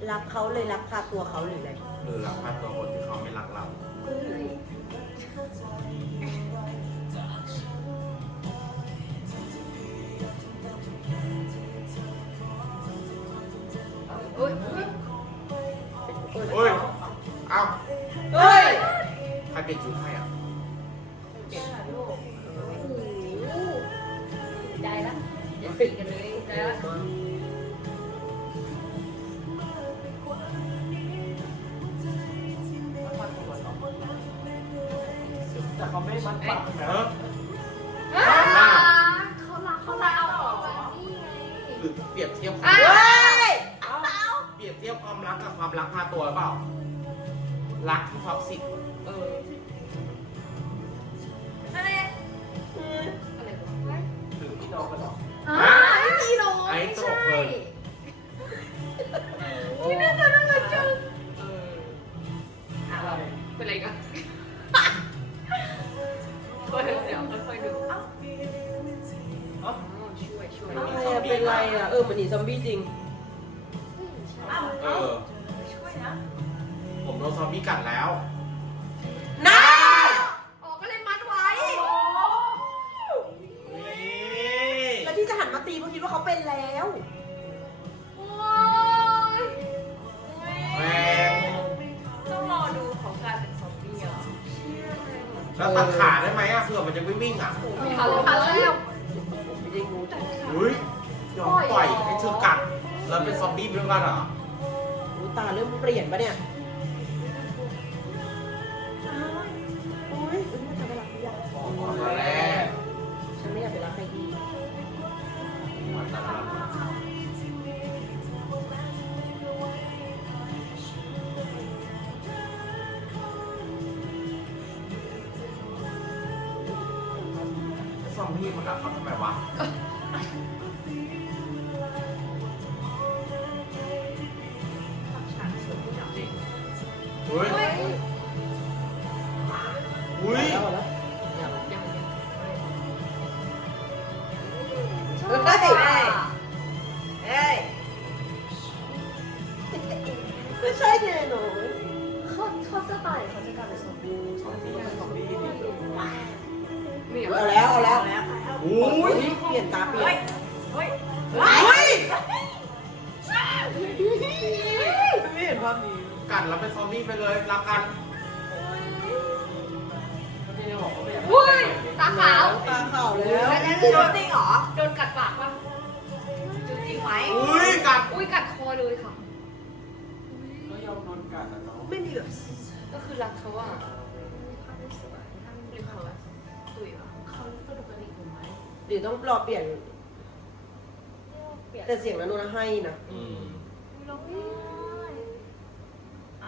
รักเขาเลยรักพาตัวเขาหรืออะไรหรือรักพาตัวคนที่เขาไม่รักเราอุ้ยเฮ้ย เอ้าเฮ้ยใครเปลี่ยนชุดให้อ่ะเปลี่ยนค่ะลูกได้ละอย่าตีกันเลยได้ละแต่เขาไม่มัดปากนะเออเขารักเอาแบบนี้ไงหรือเปรียบเทียบเฮ้ยเปรียบเทียบความรักกับความรักพาตัวหรือเปล่า รักที่ท็อกซิกอะไรวะหรือพี่น้องกันหรอพี่น้องไอ้ไม่ตลใช่กเพลินที่น่าจะน่ารักจังอะไรเป็นไรกันค่อยเดี๋ยวค่อยๆดูอ้าวอ๋อช่วยอะไรอะเป็นไรอะเหมือนหนีซอมบี้จริงเออช่วยนะผมโดนซอมบี้กัดแล้วน้าอ๋อก็เลยมัดไว้นี่แล้วที่จะหันมาตีเพราะคิดว่าเขาเป็นแล้วโอ้ยแรงต้องรอดูของการเป็นซอมบี้อ่ะแล้วตัดขาได้ไหมอ่ะเผื่อมันจะไม่วิ่งอ่ะไม่ทันแล้วผมไม่ได้งูแต่อุ้ยยอมปล่อยให้เธอกัด แล้วเป็นซอมบี้ด้วยกันเหรอตาเริ่มเปลี่ยนปะเนี่ยอุ้ยไม่ทำไปรักพี่อะตอนแรกฉันไม่อยากไปรักใครดีมันนานซอมบี้มากัดเขาทำไมวะ จริงอุ้ย อุ้ยแล้วแล้วเฮ้ยเฮ้ยก็ใช่แน่นอนเขาจะตายเขาจะกลายเป็นซอมบี้ซอมบี้ซอมบี้นี่เลยเอาแล้วเอาแล้วอุ้ยเปลี่ยนตาเปลี่ยนเฮ้ยไม่เห็นภาพนี้กัดแล้วเป็นซอมบี้ไปเลยรักกันพี่น้องบอกว่าไม่อยากอุ้ยตาขาวตาขาวแล้วโดนจริงเหรอ โดนกัดปากป่ะจริงไหมอุ้ยกัดอุ้ยกัดคอเลยค่ะก็ยอมโดนกัดนะน้องไม่มีแบบก็คือรักเขาอ่ะหรือเขาตุยวะเขากระดูกกระดิกอยู่ไหมเดี๋ยวต้องรอเปลี่ยน แต่เสียงนั้นโดนให้นะอืมร้องไห้อ่ะ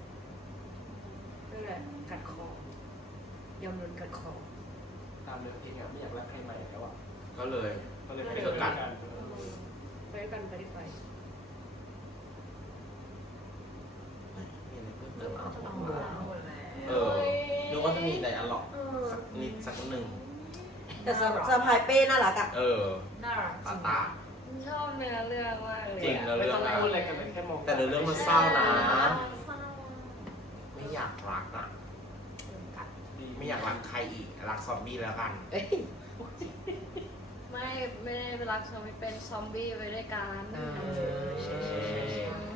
นั่นแหละกัดคอยอมโดนกัดคอตามเนื้อเพลงอ่ะไม่อยากรักใครใหม่แล้วอ่ะก็เลยก็เลยไปด้วยกันไปด้วยกันไปด้วยไปมีอะไรเพิ่มเติมเอาเอาแล้วเออดูว่าจะมีไดอะล็อกสักนิดสักหนึ่งแต่สะพายเป้น่ารักอ่ะเออน่ารักตาตาชอบเนื้อเรื่องมากเลยจริงเนื้อไม่เรื่อต้อง งพูดอะไรกันเลยแค่มองแต่เนื้อเรื่องมันเศร้านะเศร้าไม่อยากรักอ่ะดีไม่อยากรักใครอีก รักซอมบี้แล้วกันเอ้ยไม่ได้รักซอมบี้เป็นซอมบี้ไปด้วยกันอ่าใช่